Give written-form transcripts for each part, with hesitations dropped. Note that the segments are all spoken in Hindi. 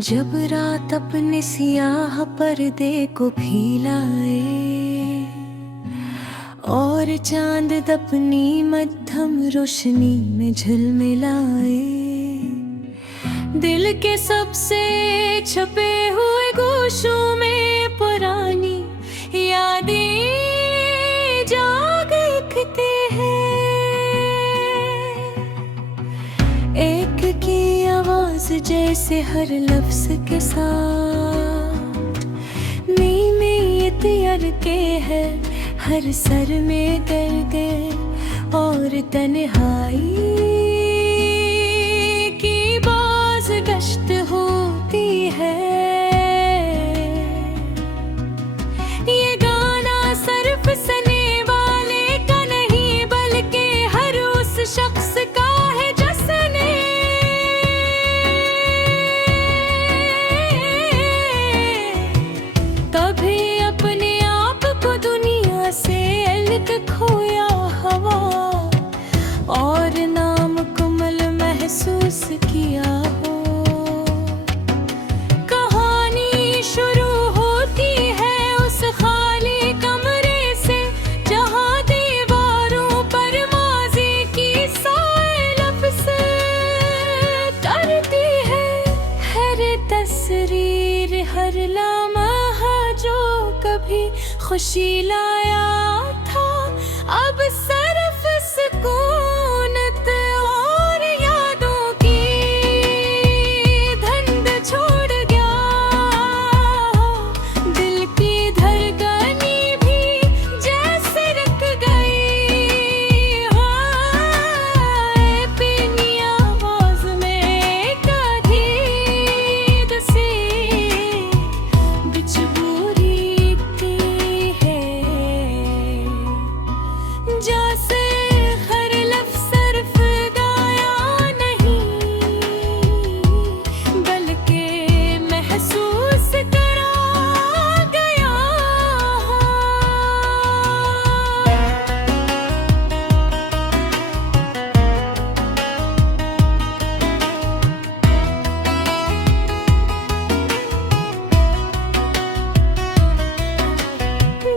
जब रात अपने सियाह पर्दे को फैलाए और चांद अपनी मध्यम रोशनी में झिलमिलाए, दिल के सबसे छपे हुए गोशों में पुरानी यादें जाग उठते हैं। एक की आवाज जैसे हर लफ्ज के साथ नींद ये तैयार के है, हर सर में दर्द और तन्हाई की बाज गश्त होती है। ये गाना सिर्फ सुनने वाले का नहीं बल्कि हर उस शख्स का है जिसने कभी अपने आप को दुनिया से अलग खोया हवा और नाम कुमल महसूस किया हो। कहानी शुरू होती है उस खाली कमरे से जहाँ दीवारों पर माज़ी की साए लफ्ज़ तरती है। हर तस्वीर हर लम्हा जो कभी खुशी लाया था अब सिर्फ सुकूनत और यादों की धुंध छोड़ गया। दिल की धड़कनें भी जैसे रुक गई। हाय पीनी आवाज में कहीं सी बिचबूरी है, जैसे हर लफ्ज़ सिर्फ गाया नहीं बल्कि महसूस करा गया।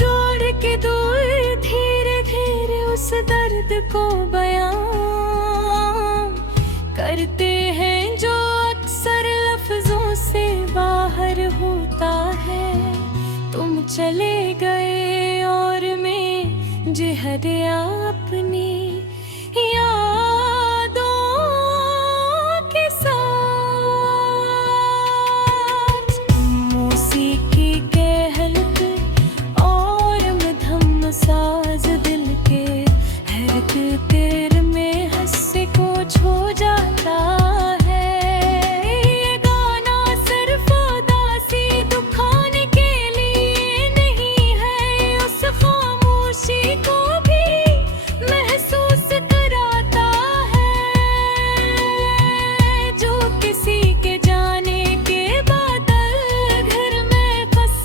दौड़ के दूर धीरे धीरे उस दर्द को बयां करते हैं जो अक्सर लफ्जों से बाहर होता है। तुम चले गए और मैं जिहद अपनी यादों के साथ मौसीकी के हल्के और मधम साज दिल के हर तेर में हंसी को छो जाता है। ये गाना सिर्फ उदासी दुखाने के लिए नहीं है, उस खामोशी को भी महसूस कराता है जो किसी के जाने के बाद घर में फंस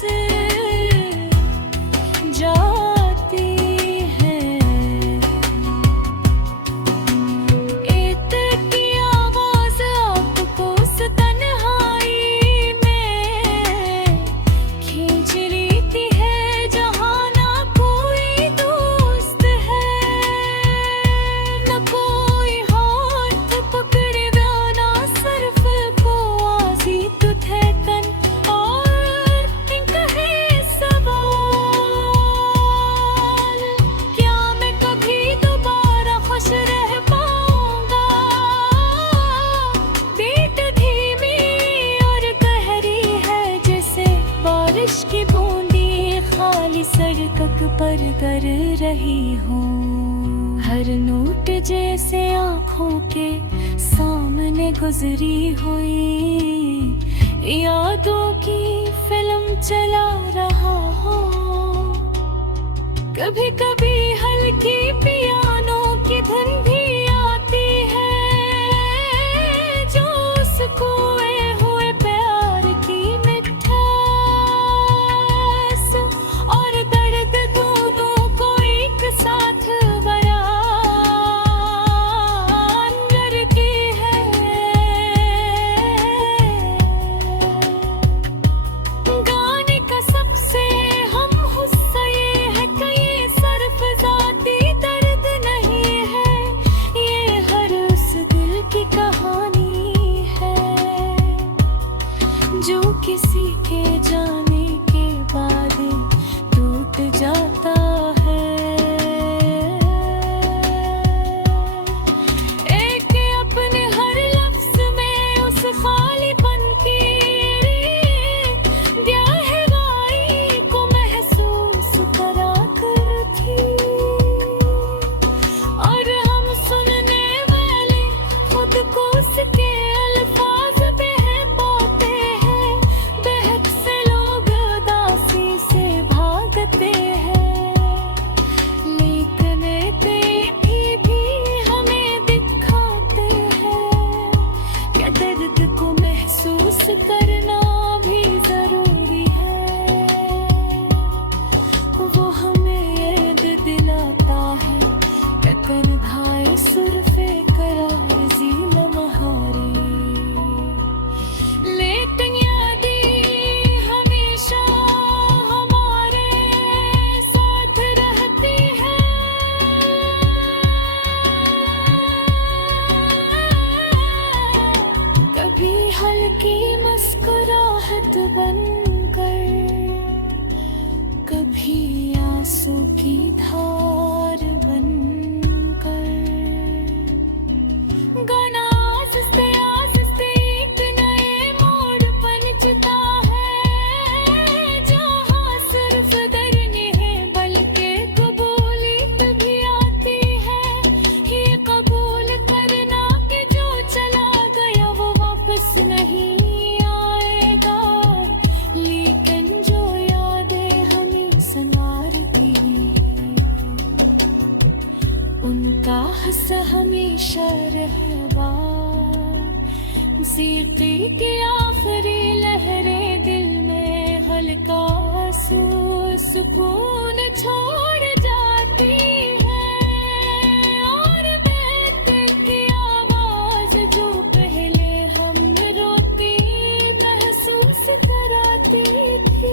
जाती है। इत की आवाज आपको उस तन्हाई में खींच लेती है जहाँ ना कोई दोस्त है, न कोई हाथ पकड़े ना सिर्फ को आजी तुथकन और कहे सवाल क्या मैं कभी दोबारा खुश रह पाऊंगा। बीट धीमी और गहरी है जैसे बारिश की बूंदी खाली सड़क पर गर रही हो। हर नोट जैसे आँखों के सामने गुजरी हुई यादों की फिल्म चला रहा हो। कभी कभी हल्की पियानो की धुन भी आती है जो उस खोए हुए प्यार की मिठास और दर्द दोनों को एक साथ बयान करती है। कभी आंसू की धार बनकर। गाना आस्ते आस्ते एक नए मोड़ पहुंचता है, जहाँ सिर्फ डर नहीं बल्कि कबूलियत भी आती है। ये कबूल करना कि जो चला गया वो वापस नहीं आएगा, लेकिन जो यादें हमें संवारती हैं उनका हंस हमेशा रहवा। सीटी की आखिरी लहरें दिल में हल्का सुकून छोड़ जाती है, और बहते की आवाज जो पहले हम रोती महसूस कराती थी।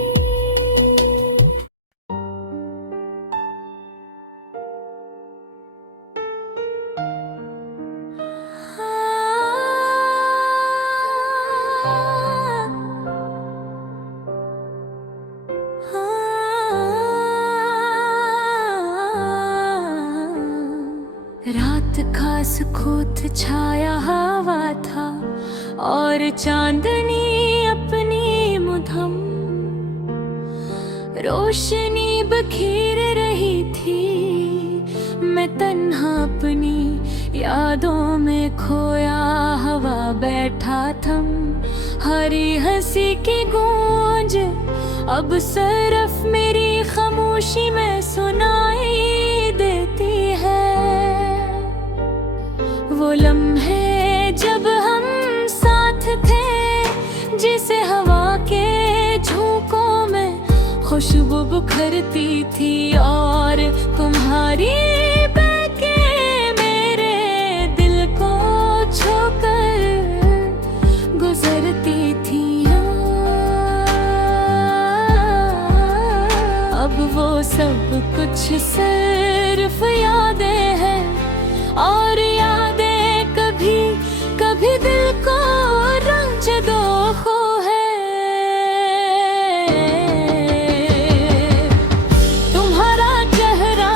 रात का सुकूत छाया हवा था और चांदनी अपनी मुधम रोशनी बखेर रही थी। मैं तन्हा अपनी यादों में खोया हवा बैठा थम। हरी हंसी की गूंज अब सिर्फ मेरी खामोशी में सुनाई देती है। वो लम्हे जब हम साथ थे, जिसे हवा के झोंकों में खुशबू बुखरती थी, और तुम्हारी बहकें मेरे दिल को छूकर गुजरती थी। अब वो सब कुछ सिर्फ यादें हैं, और यादें कभी कभी दिल को रंजदोखो है। तुम्हारा चेहरा,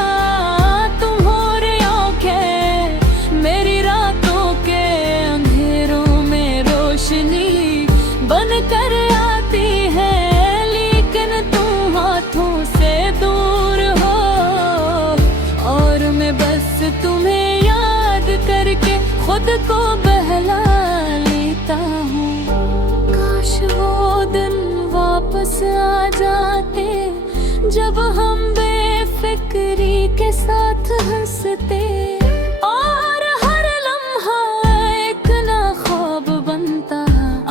तुम्हारी आंखें मेरी रातों के अंधेरों में रोशनी बनकर आती है, लेकिन तुम हाथों से दूर हो, और मैं बस तुम्हें करके खुद को बहला लेता हूँ। काश वो दिन वापस आ जाते जब हम बेफिक्री के साथ हंसते, और हर लम्हा एक ना ख्वाब बनता।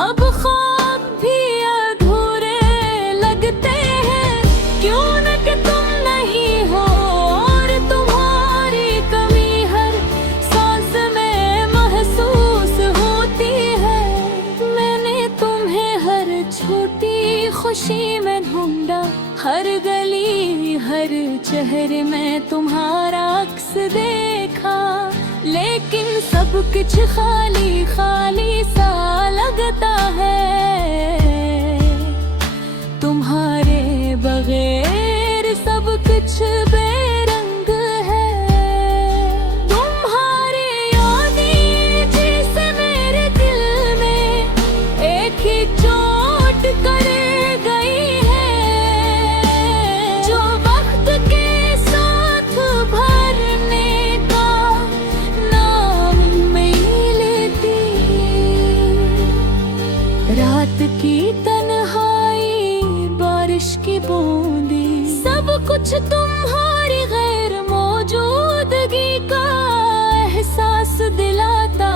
अब ख्वाब भी अधूरे लगते हैं, क्यों न कि तुम नहीं हो, और तुम्हारी कमी हर सांस में महसूस होती है। मैंने तुम्हें हर छोटी खुशी में ढूंढा, हर गली हर चेहरे में तुम्हारा अक्स देखा, लेकिन सब कुछ खाली खाली सा लगता है। तुम्हारे बगैर सब कुछ बेरंग है। तुम्हारी यादें जैसे मेरे दिल में एक ही चोट कर गई है, जो वक्त के साथ भरने का नाम नहीं लेती। रात की तन्हाई, बारिश की बूंदी, सब कुछ तुम्हारी गैर मौजूदगी का एहसास दिलाता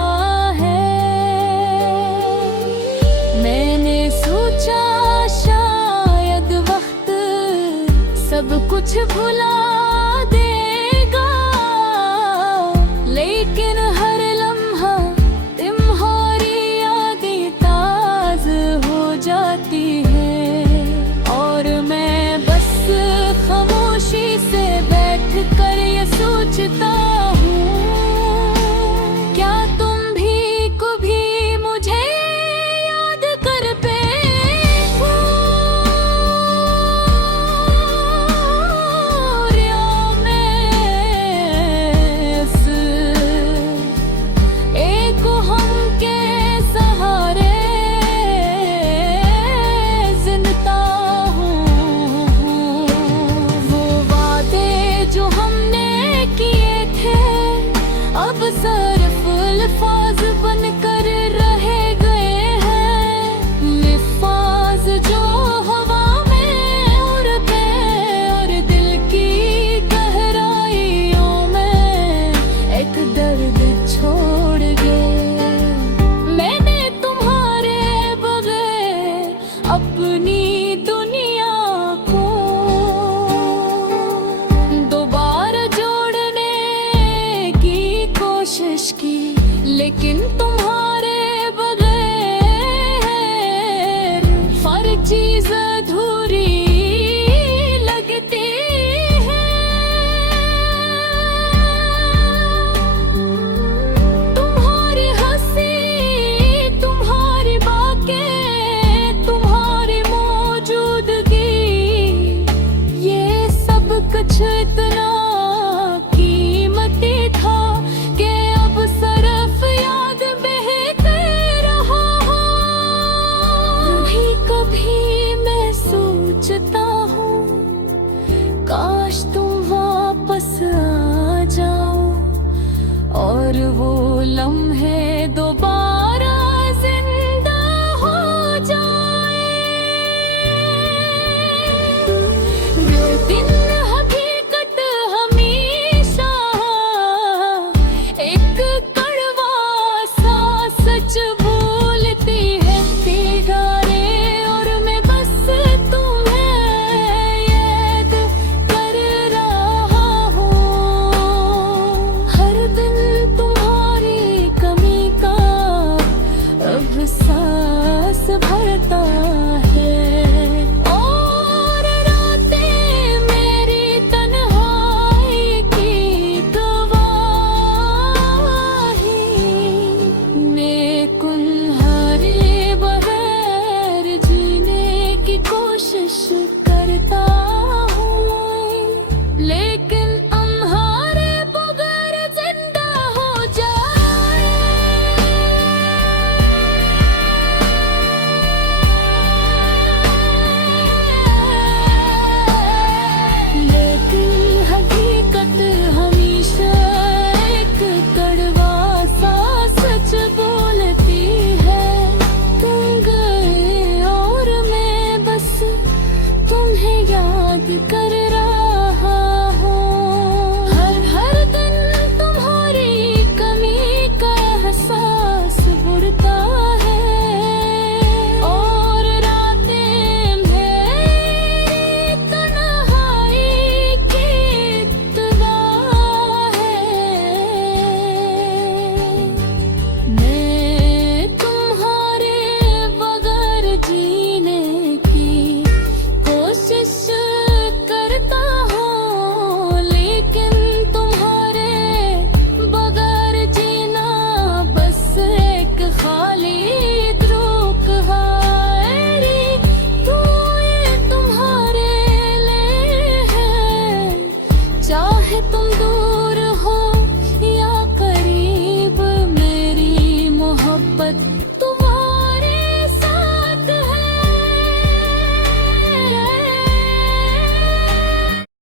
है। मैंने सोचा शायद वक्त सब कुछ भुला देगा, लेकिन हर लम्हा तुम्हारी यादें ताज हो जाती है, और मैं बस खामोशी से बैठ कर ये सोचता हूँ, क्या तुम भी कभी मुझे याद कर पे हो। लेके